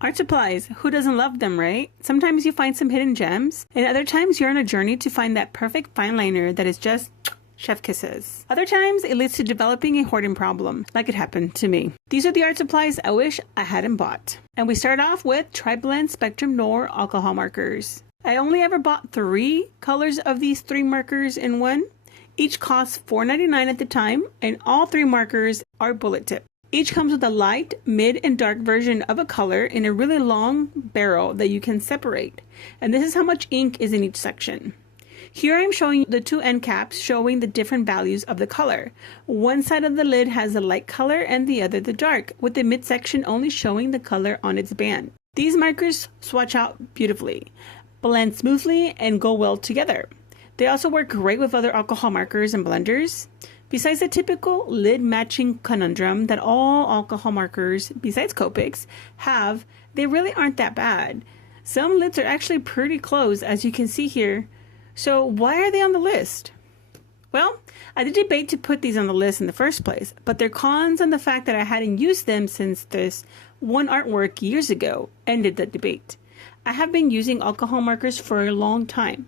Art supplies, who doesn't love them, right? Sometimes you find some hidden gems, and other times you're on a journey to find that perfect fine liner that is just chef kisses. Other times it leads to developing a hoarding problem, like it happened to me. These are the art supplies I wish I hadn't bought. And we start off with Tri-Blend Spectrum Noir alcohol markers. I only ever bought 3 colors of these 3 markers in one. Each costs $4.99 at the time, and all 3 markers are bullet tip. Each comes with a light, mid, and dark version of a color in a really long barrel that you can separate. And this is how much ink is in each section. Here I'm showing you the 2 end caps showing the different values of the color. One side of the lid has the light color and the other the dark, with the midsection only showing the color on its band. These markers swatch out beautifully, blend smoothly, and go well together. They also work great with other alcohol markers and blenders. Besides the typical lid matching conundrum that all alcohol markers, besides Copics, have, they really aren't that bad. Some lids are actually pretty close, as you can see here. So why are they on the list? Well, I did debate to put these on the list in the first place, but their cons and the fact that I hadn't used them since this one artwork years ago ended the debate. I have been using alcohol markers for a long time.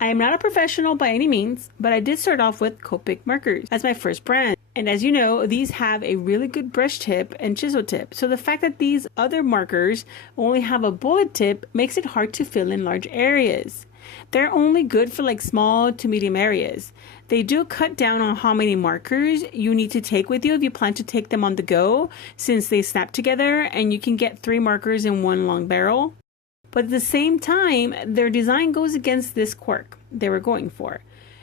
I am not a professional by any means, but I did start off with Copic markers as my first brand. And as you know, these have a really good brush tip and chisel tip. So the fact that these other markers only have a bullet tip makes it hard to fill in large areas. They're only good for like small to medium areas. They do cut down on how many markers you need to take with you if you plan to take them on the go, since they snap together and you can get 3 markers in one long barrel. But at the same time, their design goes against this quirk they were going for.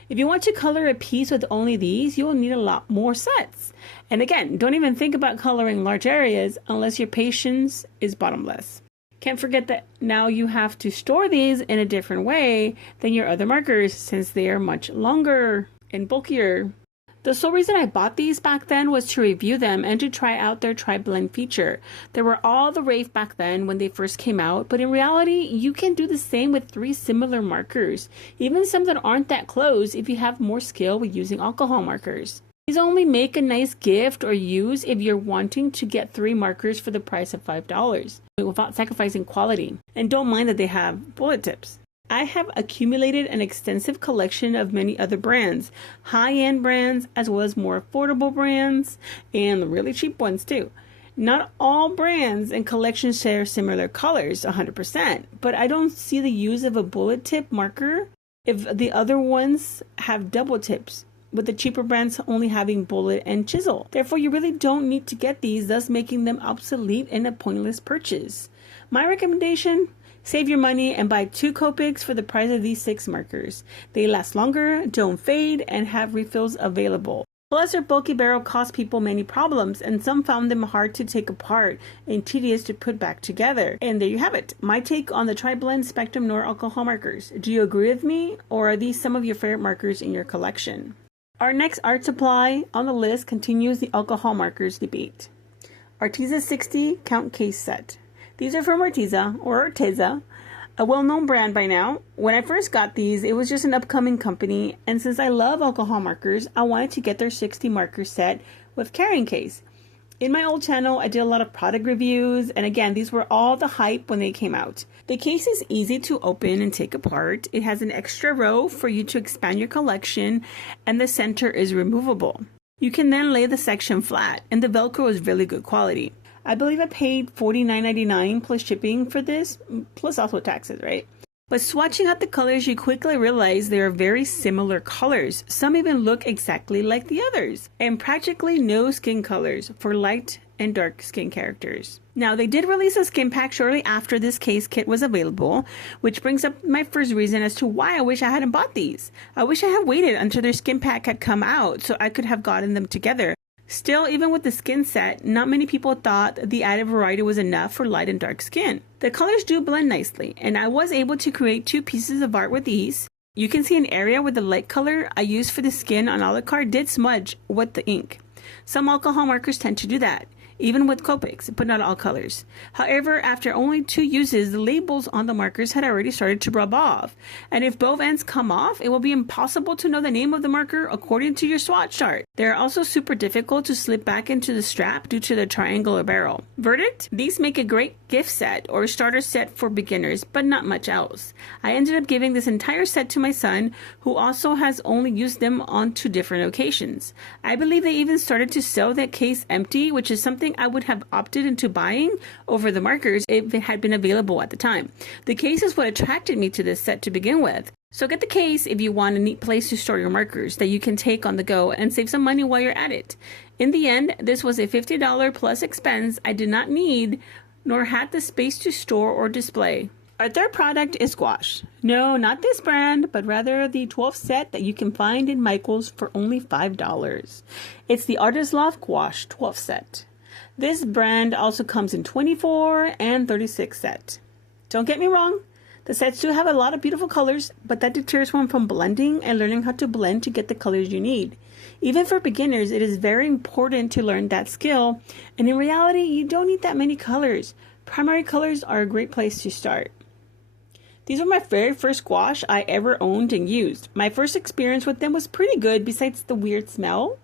If you want to color a piece with only these, you will need a lot more sets. And again, don't even think about coloring large areas unless your patience is bottomless. Can't forget that now you have to store these in a different way than your other markers, since they are much longer and bulkier. The sole reason I bought these back then was to review them and to try out their Tri-Blend feature. They were all the rave back then when they first came out, but in reality, you can do the same with 3 similar markers, even some that aren't that close if you have more skill with using alcohol markers. These only make a nice gift or use if you're wanting to get 3 markers for the price of $5 without sacrificing quality. And don't mind that they have bullet tips. I have accumulated an extensive collection of many other brands, high-end brands as well as more affordable brands, and really cheap ones too. Not all brands and collections share similar colors 100%, but I don't see the use of a bullet tip marker if the other ones have double tips, with the cheaper brands only having bullet and chisel. Therefore, you really don't need to get these, thus making them obsolete and a pointless purchase. My recommendation? Save your money and buy 2 Copics for the price of these 6 markers. They last longer, don't fade, and have refills available. Plus, their bulky barrel caused people many problems, and some found them hard to take apart and tedious to put back together. And there you have it, my take on the Tri-Blend Spectrum Noir alcohol markers. Do you agree with me, or are these some of your favorite markers in your collection? Our next art supply on the list continues the alcohol markers debate. Arteza 60 Count Case Set. These are from Arteza, or Arteza, a well-known brand by now. When I first got these, it was just an upcoming company, and since I love alcohol markers, I wanted to get their 60 marker set with carrying case. In my old channel, I did a lot of product reviews, and again, these were all the hype when they came out. The case is easy to open and take apart. It has an extra row for you to expand your collection, and the center is removable. You can then lay the section flat, and the Velcro is really good quality. I believe I paid $49.99 plus shipping for this, plus also taxes, right? But swatching out the colors, you quickly realize they are very similar colors. Some even look exactly like the others. And practically no skin colors for light and dark skin characters. Now, they did release a skin pack shortly after this case kit was available, which brings up my first reason as to why I wish I hadn't bought these. I wish I had waited until their skin pack had come out so I could have gotten them together. Still, even with the skin set, not many people thought the added variety was enough for light and dark skin. The colors do blend nicely, and I was able to create 2 pieces of art with these. You can see an area where the light color I used for the skin on a la carte did smudge with the ink. Some alcohol markers tend to do that, even with Copics, but not all colors. However, after only 2 uses, the labels on the markers had already started to rub off. And if both ends come off, it will be impossible to know the name of the marker according to your swatch chart. They're also super difficult to slip back into the strap due to the triangular barrel. Verdict? These make a great gift set or starter set for beginners, but not much else. I ended up giving this entire set to my son, who also has only used them on 2 different occasions. I believe they even started to sell that case empty, which is something I would have opted into buying over the markers if it had been available at the time. The case is what attracted me to this set to begin with. So get the case if you want a neat place to store your markers that you can take on the go and save some money while you're at it. In the end, this was a $50 plus expense I did not need nor had the space to store or display. Our third product is gouache. No, not this brand, but rather the 12 set that you can find in Michael's for only $5. It's the Artist Loft Gouache 12 set. This brand also comes in 24 and 36 set. Don't get me wrong, the sets do have a lot of beautiful colors, but that deters one from blending and learning how to blend to get the colors you need. Even for beginners, it is very important to learn that skill, and in reality, you don't need that many colors. Primary colors are a great place to start. These were my very first gouache I ever owned and used. My first experience with them was pretty good besides the weird smell.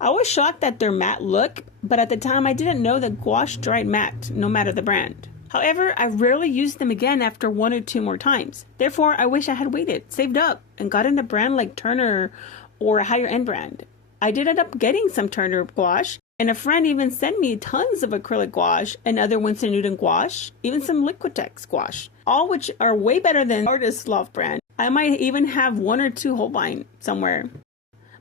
I was shocked at their matte look, but at the time I didn't know that gouache dried matte, no matter the brand. However, I rarely used them again after 1 or 2 more times. Therefore, I wish I had waited, saved up, and gotten a brand like Turner or a higher end brand. I did end up getting some Turner gouache, and a friend even sent me tons of acrylic gouache and other Winsor Newton gouache, even some Liquitex gouache, all which are way better than Artist Loft brand. I might even have 1 or 2 Holbein somewhere.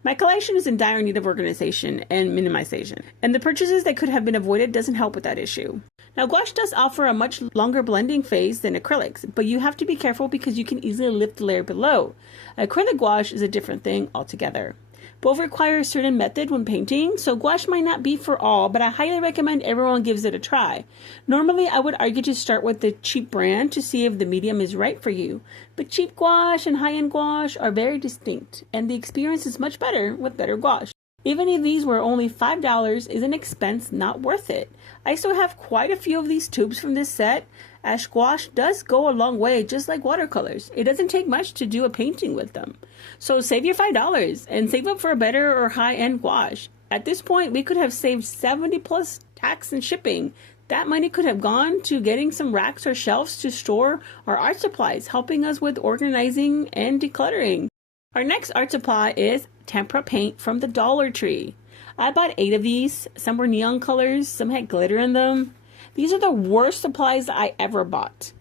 My collection is in dire need of organization and minimization, and the purchases that could have been avoided doesn't help with that issue. Now, gouache does offer a much longer blending phase than acrylics, but you have to be careful because you can easily lift the layer below. Acrylic gouache is a different thing altogether. Both require a certain method when painting, so gouache might not be for all, but I highly recommend everyone gives it a try. Normally, I would argue to start with the cheap brand to see if the medium is right for you, but cheap gouache and high-end gouache are very distinct, and the experience is much better with better gouache. Even if these were only $5, is an expense not worth it. I still have quite a few of these tubes from this set, as gouache does go a long way, just like watercolors. It doesn't take much to do a painting with them. So save your $5 and save up for a better or high-end gouache. At this point, we could have saved $70 plus tax and shipping. That money could have gone to getting some racks or shelves to store our art supplies, helping us with organizing and decluttering. Our next art supply is tempera paint from the Dollar Tree. I bought 8 of these. Some were neon colors, some had glitter in them. These are the worst supplies I ever bought.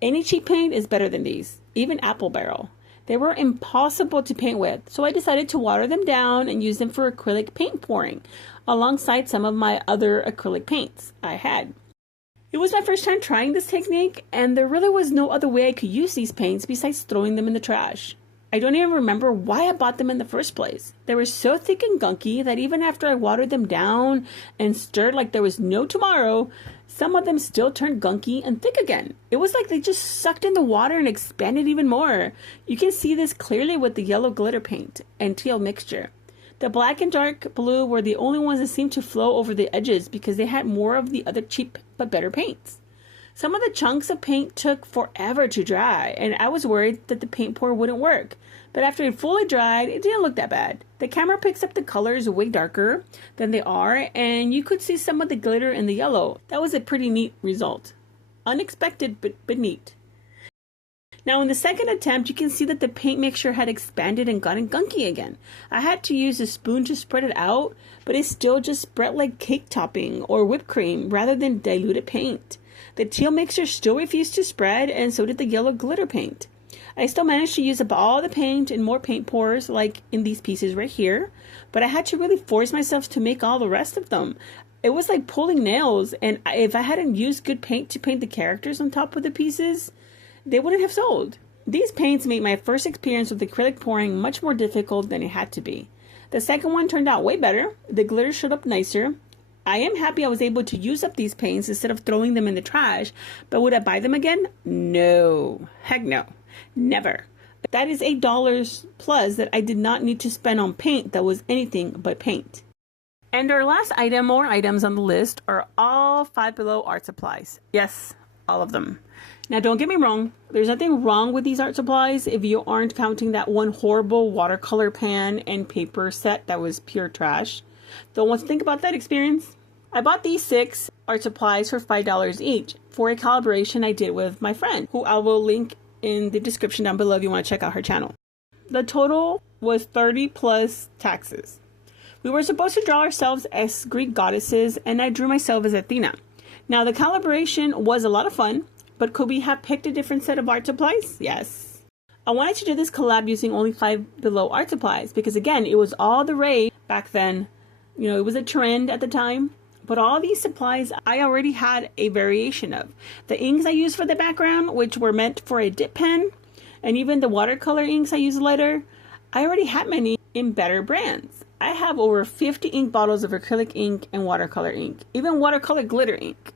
Any cheap paint is better than these, even Apple Barrel. They were impossible to paint with, so I decided to water them down and use them for acrylic paint pouring, alongside some of my other acrylic paints I had. It was my first time trying this technique, and there really was no other way I could use these paints besides throwing them in the trash. I don't even remember why I bought them in the first place. They were so thick and gunky that even after I watered them down and stirred like there was no tomorrow, some of them still turned gunky and thick again. It was like they just sucked in the water and expanded even more. You can see this clearly with the yellow glitter paint and teal mixture. The black and dark blue were the only ones that seemed to flow over the edges because they had more of the other cheap but better paints. Some of the chunks of paint took forever to dry, and I was worried that the paint pour wouldn't work. But after it fully dried, it didn't look that bad. The camera picks up the colors way darker than they are, and you could see some of the glitter in the yellow. That was a pretty neat result. Unexpected, but neat. Now in the second attempt, you can see that the paint mixture had expanded and gotten gunky again. I had to use a spoon to spread it out, but it still just spread like cake topping or whipped cream rather than diluted paint. The teal mixture still refused to spread, and so did the yellow glitter paint. I still managed to use up all the paint and more paint pours like in these pieces right here, but I had to really force myself to make all the rest of them. It was like pulling nails, and if I hadn't used good paint to paint the characters on top of the pieces, they wouldn't have sold. These paints made my first experience with acrylic pouring much more difficult than it had to be. The second one turned out way better. The glitter showed up nicer. I am happy I was able to use up these paints instead of throwing them in the trash, but would I buy them again? No. Heck no. Never. That is $8 plus that I did not need to spend on paint that was anything but paint. And our last item or items on the list are all Five Below art supplies. Yes, all of them. Now, don't get me wrong. There's nothing wrong with these art supplies if you aren't counting that one horrible watercolor pan and paper set that was pure trash. Don't want to think about that experience. I bought these 6 art supplies for $5 each for a collaboration I did with my friend, who I will link in the description down below if you want to check out her channel. The total was 30 plus taxes. We were supposed to draw ourselves as Greek goddesses, and I drew myself as Athena. Now, the collaboration was a lot of fun, but could we have picked a different set of art supplies? Yes. I wanted to do this collab using only Five Below art supplies because, again, it was all the rage back then. You know, it was a trend at the time. But all these supplies I already had a variation of. The inks I used for the background, which were meant for a dip pen, and even the watercolor inks I used later, I already had many in better brands. I have over 50 ink bottles of acrylic ink and watercolor ink, even watercolor glitter ink.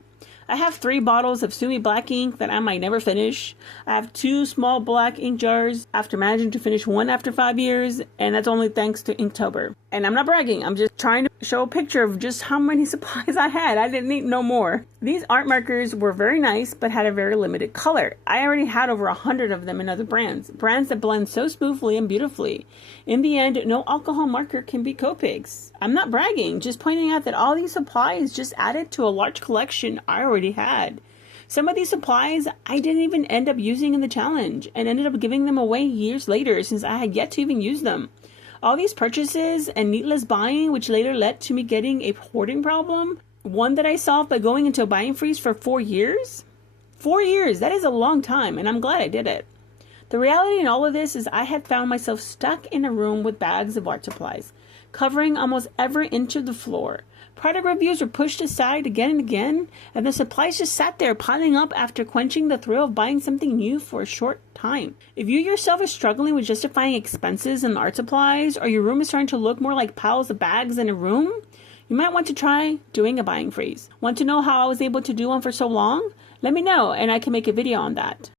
I have 3 bottles of Sumi black ink that I might never finish. I have 2 small black ink jars after managing to finish one after 5 years, and that's only thanks to Inktober. And I'm not bragging, I'm just trying to show a picture of just how many supplies I had. I didn't need no more. These art markers were very nice, but had a very limited color. I already had over 100 of them in other brands that blend so smoothly and beautifully. In the end, no alcohol marker can beat Copics. I'm not bragging, just pointing out that all these supplies just added to a large collection I already had. Some of these supplies I didn't even end up using in the challenge and ended up giving them away years later since I had yet to even use them. All these purchases and needless buying, which later led to me getting a hoarding problem, one that I solved by going into a buying freeze for 4 years. 4 years, that is a long time, and I'm glad I did it. The reality in all of this is I had found myself stuck in a room with bags of art supplies, covering almost every inch of the floor. Product reviews were pushed aside again and again, and the supplies just sat there piling up after quenching the thrill of buying something new for a short time. If you yourself are struggling with justifying expenses in art supplies, or your room is starting to look more like piles of bags in a room, you might want to try doing a buying freeze. Want to know how I was able to do one for so long? Let me know, and I can make a video on that.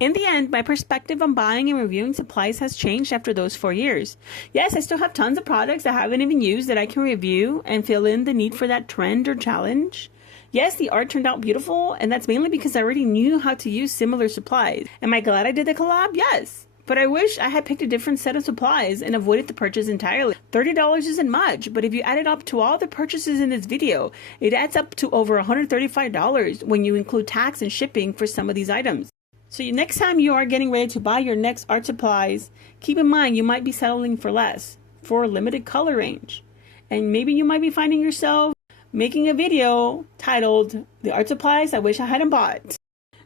In the end, my perspective on buying and reviewing supplies has changed after those 4 years. Yes, I still have tons of products I haven't even used that I can review and fill in the need for that trend or challenge. Yes, the art turned out beautiful, and that's mainly because I already knew how to use similar supplies. Am I glad I did the collab? Yes. But I wish I had picked a different set of supplies and avoided the purchase entirely. $30 isn't much, but if you add it up to all the purchases in this video, it adds up to over $135 when you include tax and shipping for some of these items. So next time you are getting ready to buy your next art supplies, keep in mind you might be settling for less, for a limited color range. And maybe you might be finding yourself making a video titled, "The Art Supplies I Wish I Hadn't Bought."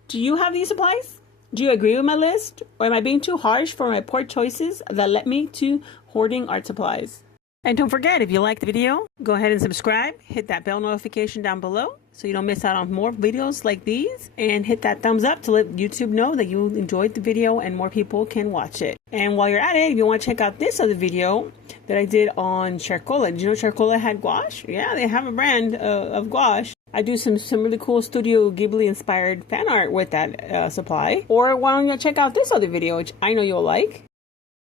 Do you have these supplies? Do you agree with my list? Or am I being too harsh for my poor choices that led me to hoarding art supplies? And don't forget, if you liked the video, go ahead and subscribe, hit that bell notification down below so you don't miss out on more videos like these, and hit that thumbs up to let YouTube know that you enjoyed the video and more people can watch it. And while you're at it, if you want to check out this other video that I did on Charcola. Did you know Charcola had gouache? Yeah, they have a brand of gouache. I do some really cool Studio Ghibli inspired fan art with that supply. Or why don't you check out this other video, which I know you'll like.